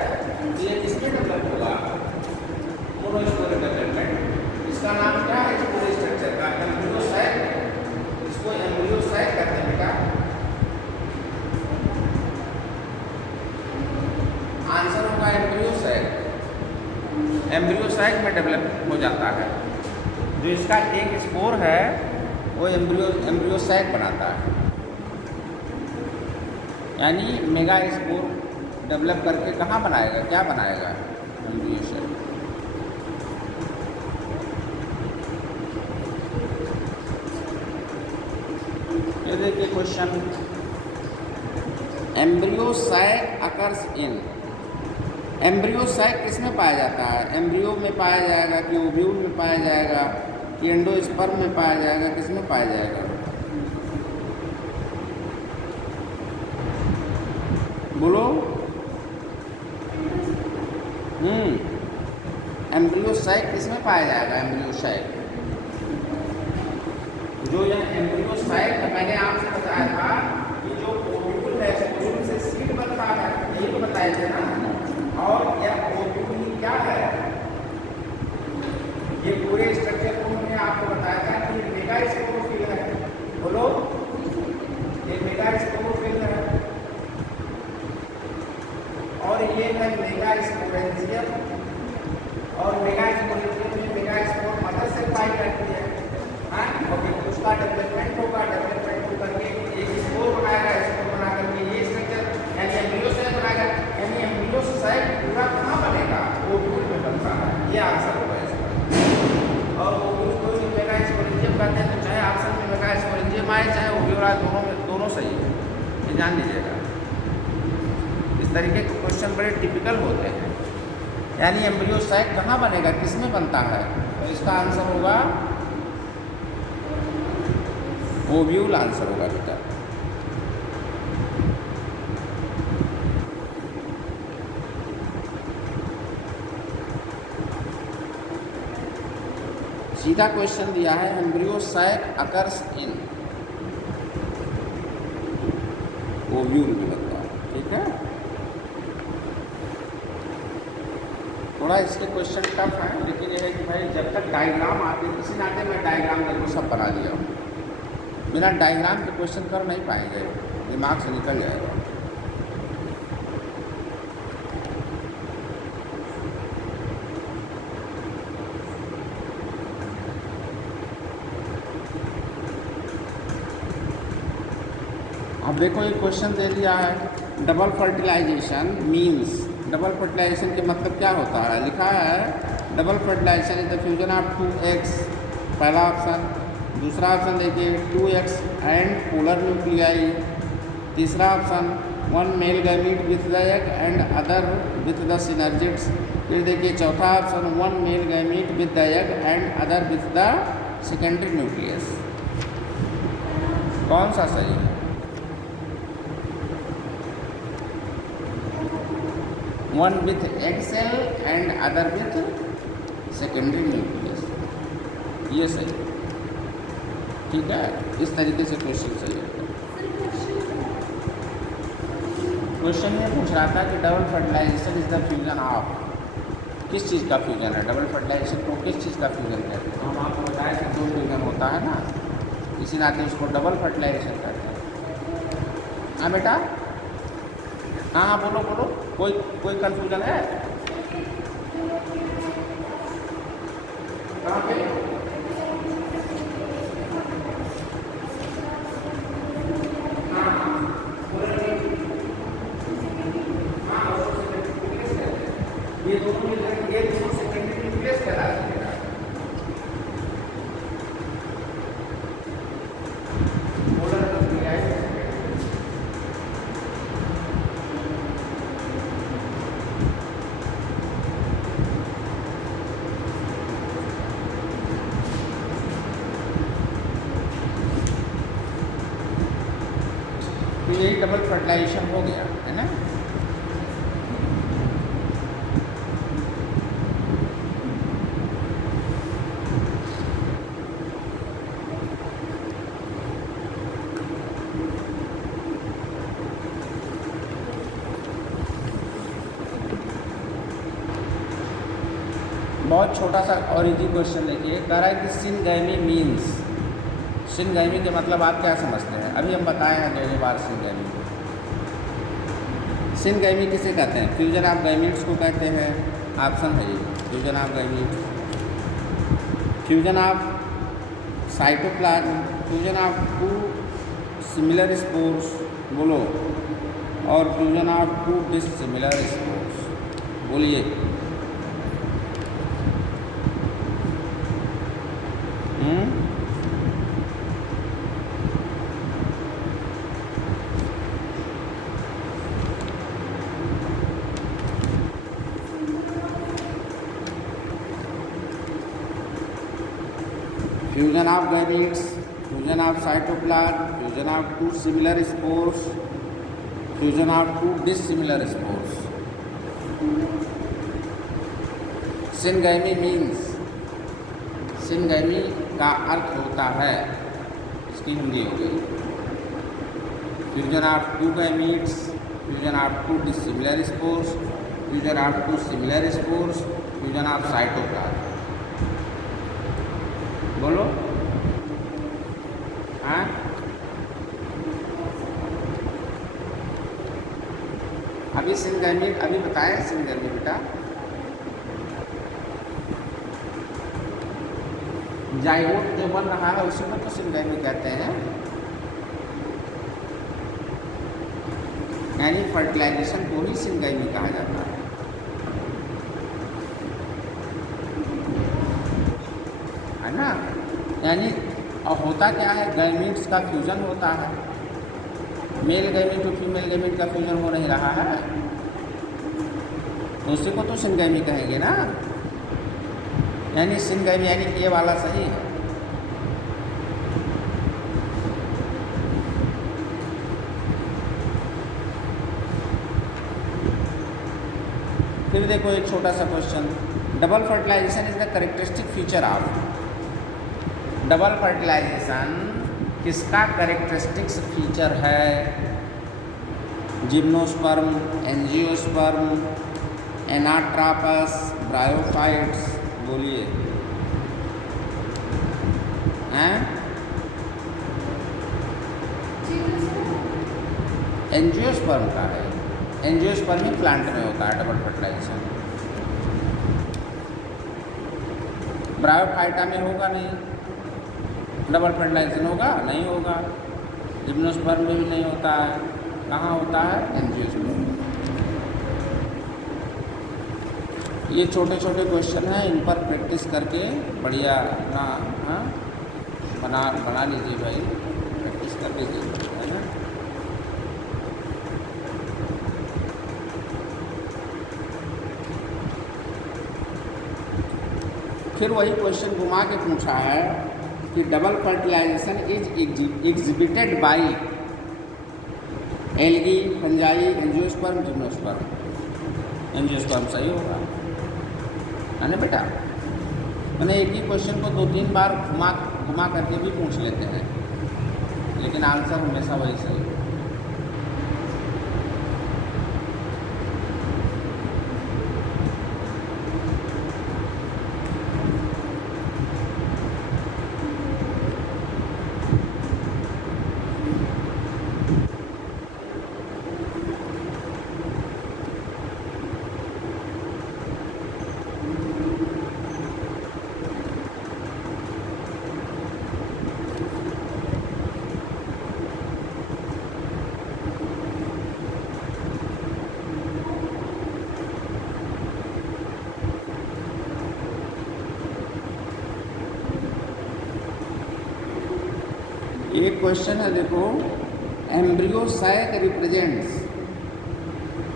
ये किसमें डेवलप होगा? Monosporic development. इसका नाम क्या है इस पूरे स्ट्रक्चर का? एम्ब्रियोसाइट, इसको एम्ब्रियोसाइट कहते हैं बेटा। आंसर होगा एम्ब्रियोसाइट, एम्ब्रियोसाइट में डेवलप हो जाता है, जो इसका एक स्पोर है वो एम्ब्रियोसाइट बनाता है, यानी मेगा स्पोर डेवलप करके कहाँ बनाएगा, क्या बनाएगा? एम्ब्रियोसाइट। ये देखिए क्वेश्चन, एम्ब्रियोसाइट अकर्स इन, एम्ब्रियोसाइट किसमें पाया जाता है? एम्ब्रियो में पाया जाएगा कि ओव्यूल में पाया जाएगा कि एंडोस्पर्म में पाया जाएगा, किसमें पाया जाएगा? बोलो। एम्ब्रियोसाइट किसमें पाया जाएगा? एम्ब्रियोसाइट, जो यह एम्ब्रियोसाइट मैंने आपसे बताया था कि जो ओव्यूल है, ओव्यूल से सीड बनता है, यही तो बताए थे ना। और यह ओव्यूल क्या है? ये पूरे स्ट्रक्चर को मैंने आपको बताया था कि ये मेगास्पोरोफिल है, बोलो, ये मेगास्पोरोफिल है, और ये है मेगास्पोरेंजियम, और मेगास्पोरेंजियम में मेगास्पोर मदर से पाई जाती है, हाँ, और उसका डेवलपमेंट होगा, डेवलपमेंट होकर के एक स्पोर बनाएगा, स्पोर बना करके ये स्ट्रक्चर यानी एम्ब्रियोसाइट बनाएगा, यानी एम्ब्रियोसाइट पूरा ये जान लीजिएगा। इस तरीके के क्वेश्चन बड़े टिपिकल होते हैं। यानी एम्ब्रियो सैक कहाँ बनेगा, किस में बनता है? तो इसका आंसर होगा ओव्यूल आंसर होगा बेटा। सीधा क्वेश्चन दिया है, embryo sac occurs in ovule में लगता है। ठीक है, थोड़ा इसके क्वेश्चन टफ है, लेकिन यह है कि भाई जब तक डायग्राम आते, किसी नाते मैं डायग्राम देखो सब बना दिया हूँ। बिना डायग्राम के क्वेश्चन कर नहीं पाएंगे, दिमाग से निकल जाएगा। अब देखो ये क्वेश्चन दे दिया है, double fertilization means, double fertilization के मतलब क्या होता है? लिखा है double fertilization is the fusion of 2 eggs, पहला ऑप्शन। दूसरा ऑप्शन देखिए 2 एग्स एंड पोलर न्यूक्लियाई। तीसरा option 1 male gamete with the egg and other with the synergids. फिर देखिए चौथा option 1 male gamete with the egg and other with the secondary nucleus. कौन सा सही है? 1 with egg cell and other with secondary nucleus, ये सही है। ठीक है, इस तरीके से क्वेश्चन सही है। क्वेश्चन में पूछ रहा था कि double fertilization is the fusion of, किस चीज़ का फ्यूजन है? डबल फर्टिलाइजेशन को किस चीज़ का फ्यूजन कहते हैं? तो हम आपको बताया कि 2 फ्यूजन होता है ना, इसी नाते उसको डबल फर्टिलाइजेशन कहते हैं। हाँ बेटा, हाँ बोलो बोलो, कोई कन्फ्यूजन है? कहाँ पे? ये दोनों मिलकर एक दोनों सेकेंडरी न्यूक्लियस कहलाते हैं। तो यही डबल फर्टिलाइजेशन हो गया है ना। बहुत छोटा सा और इजी क्वेश्चन देखिए, कह रहा है कि सिनगैमी मीन्स, सिनगैमी के मतलब आप क्या समझते हैं? अभी हम बताए हैं 2 बार सिनगैमी। सिनगैमी किसे कहते हैं? फ्यूजन ऑफ गैमीट्स को कहते हैं। ऑप्शन है ये, fusion of gametes, fusion of cytoplasm, fusion of 2 similar spores, बोलो, और फ्यूजन ऑफ 2 डिसिमिलर स्पोर्स, बोलिए। Fusion of gametes, fusion of cytoplasm, fusion of 2 similar spores, fusion of 2 dissimilar spores. Syngamy means, syngamy का अर्थ होता है, इसकी हिंदी हो गई, fusion of 2 gametes, fusion of 2 dissimilar spores, fusion of 2 similar spores, fusion of cytoplasm. बोलो, हाँ? अभी syngamy अभी बताएं, सिनगैमी बेटा जाइगोट जो बन रहा है उसी को तो सिनगैमी कहते हैं। यानी फर्टिलाइजेशन को ही सिनगैमी कहा जाता है ना। यानी अब होता क्या है, गैमीट्स का फ्यूजन होता है, मेल गैमीट और फीमेल गैमीट का फ्यूजन हो नहीं रहा है, तो उसी को तो सिनगैमी कहेंगे ना, यानी सिनगैमी यानी ये वाला सही है। फिर देखो एक छोटा सा question, double fertilization is the characteristic feature of, double fertilization किसका करेक्टरिस्टिक्स फीचर है? जिम्नोस्पर्म, एंजियोस्पर्म, एनाट्रापस, ब्रायोफाइट्स, बोलिए हैं? एंजियोस्पर्म का है, एंजियोस्पर्म ही प्लांट में होता है डबल फर्टिलाइजेशन, ब्रायोफाइटा में होगा नहीं, डबल फर्टिलाइजेशन होगा नहीं होगा, जिम्नोस्पर्म में भी नहीं होता है, कहाँ होता है? एंजियोस्पर्म। ये छोटे छोटे क्वेश्चन हैं, इन पर प्रैक्टिस करके बढ़िया अपना बना लीजिए भाई, प्रैक्टिस कर लीजिए, है ना। फिर वही क्वेश्चन घुमा के पूछा है कि double fertilization is exhibited by algae, fungi, angiosperm, gymnosperm. Angiosperm सही होगा, है ना बेटा। मैंने एक ही क्वेश्चन को 2-3 बार घुमा करके भी पूछ लेते हैं, लेकिन आंसर हमेशा वही सही है। एक क्वेश्चन है देखो, embryo sac represents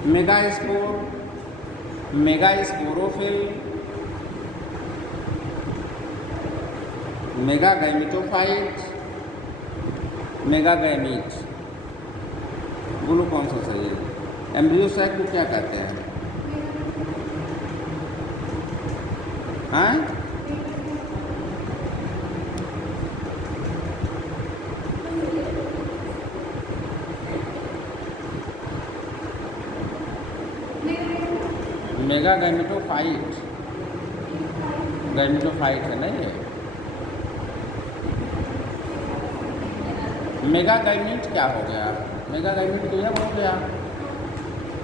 megaspore, megasporophyll, megagametophyte, megagamete, बोलो कौन सा सही है? एम्ब्रियो सैक को क्या कहते हैं? हाँ, मेगा गैमेटोफाइट, गैमेटोफाइट है ना ये। मेगा गैमीट क्या हो गया? मेगा गैमीट तो यह हो गया,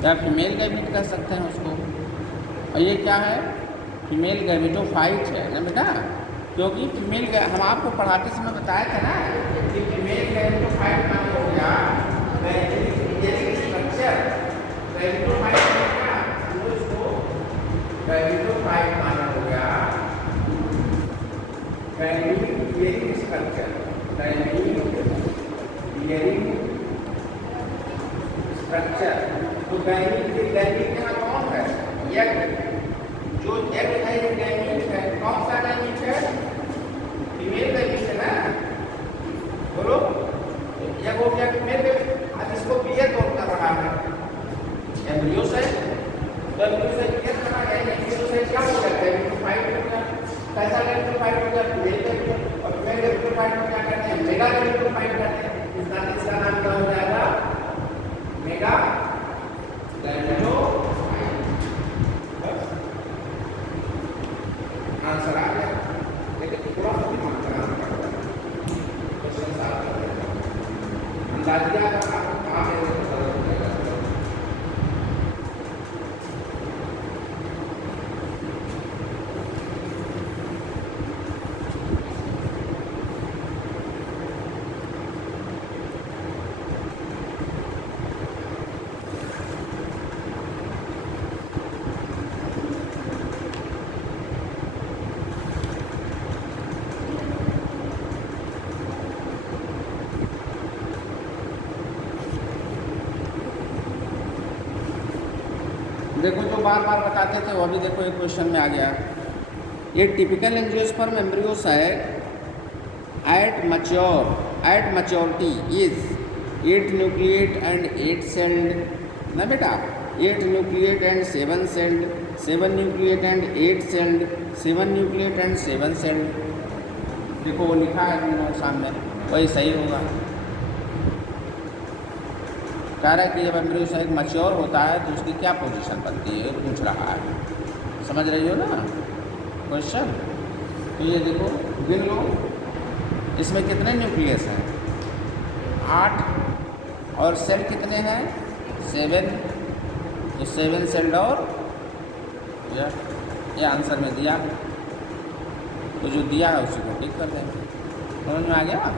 या फीमेल गैमीट कह सकते हैं उसको। और ये क्या है? फीमेल गैमेटोफाइट है ना बेटा, क्योंकि फीमेल हम आपको पढ़ाते समय बताया था ना कि फीमेल गैमेटोफाइट का हो गया स्ट्रक्चर, गैमेटोफाइट माना हो गया गैमीट स्ट्रक्चर, गैमीट स्ट्रक्चर। तो गैमीट यहाँ कौन है? एग, जो एग है ये गैमीट है। कौन सा गैमीट है? फीमेल गैमीट है ना, बोलो। एग हो गया फीमेल गैमीट। अब इसको बियर कौन कर रहा है? एम्ब्रियो से, तो एम्ब्रियो से बियर कर रहा है, एम्ब्रियो से क्या हो जाता है? गैमेटोफाइट हो गया। कैसा गैमेटोफाइट हो गया? Female gamete. और फीमेल गैमेटोफाइट में क्या करते हैं? मेगा गैमेटोफाइट करते हैं। इसका नाम क्या हो जाएगा? Mega gametophyte. आंसर आ गया, लेकिन थोड़ा सा दिमाग लगाना पड़ता है, क्वेश्चन सॉल्व करने में अंदाजिया का काम है, तो सरल हो जाएगा। लोग बार बार बताते थे, वो भी देखो एक क्वेश्चन में आ गया। ये typical angiosperm embryo sac at maturity is 8 nucleate and 8 celled ना बेटा, 8 nucleate and 7 celled, 7 nucleate and 8 celled, 7 nucleate and 7 celled। देखो वो लिखा है मेरे सामने, वही सही होगा। कह रहा है कि जब एम्ब्रियोसाइट मैच्योर होता है तो उसकी क्या पोजीशन बनती है, पूछ रहा है। समझ रही हो ना क्वेश्चन? तो ये देखो गिन लो, इसमें कितने न्यूक्लियस हैं? 8, और सेल कितने हैं? 7। तो 7 सेल्ड, और ये आंसर में दिया, तो जो दिया है उसी को टिक कर देंगे। समझ में आ गया?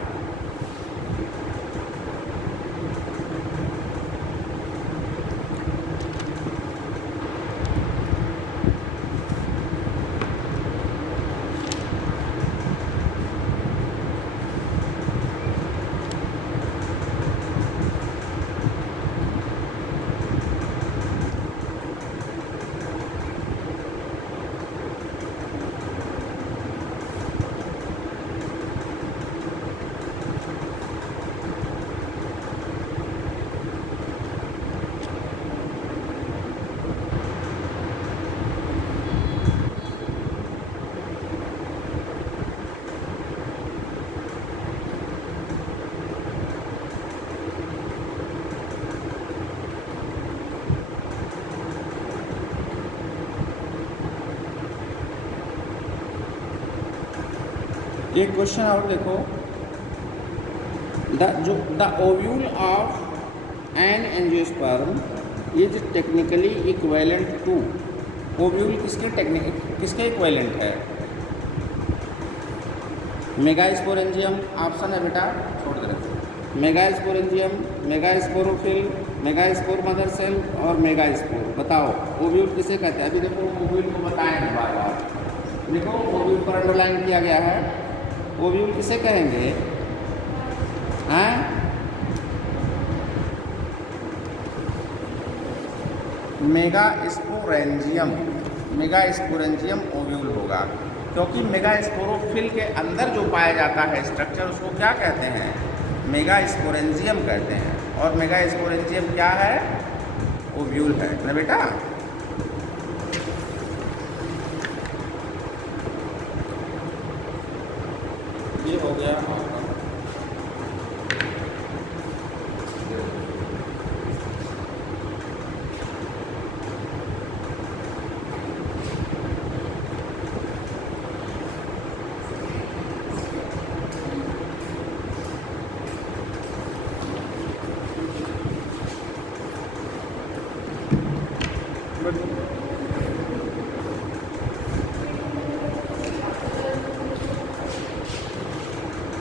एक क्वेश्चन और देखो, the ovule of an angiosperm is technically equivalent to. Ovule किसके इक्विवेलेंट है? मेगास्पोरेंजियम ऑप्शन है बेटा, छोड़ दे। Megasporangium, megasporophyll, megaspore mother cell और मेगास्पोर। बताओ ओव्यूल किसे कहते हैं? अभी देखो ओव्यूल को बताएंगे बार बार। देखो ओव्यूल पर अंडरलाइन किया गया है। ओव्यूल किसे कहेंगे? हैं? मेगास्पोरेंजियम, मेगास्पोरेंजियम ओव्यूल होगा, क्योंकि मेगास्पोरोफिल के अंदर जो पाया जाता है स्ट्रक्चर उसको क्या कहते हैं? मेगास्पोरेंजियम कहते हैं। और मेगास्पोरेंजियम क्या है? ओव्यूल है ना बेटा।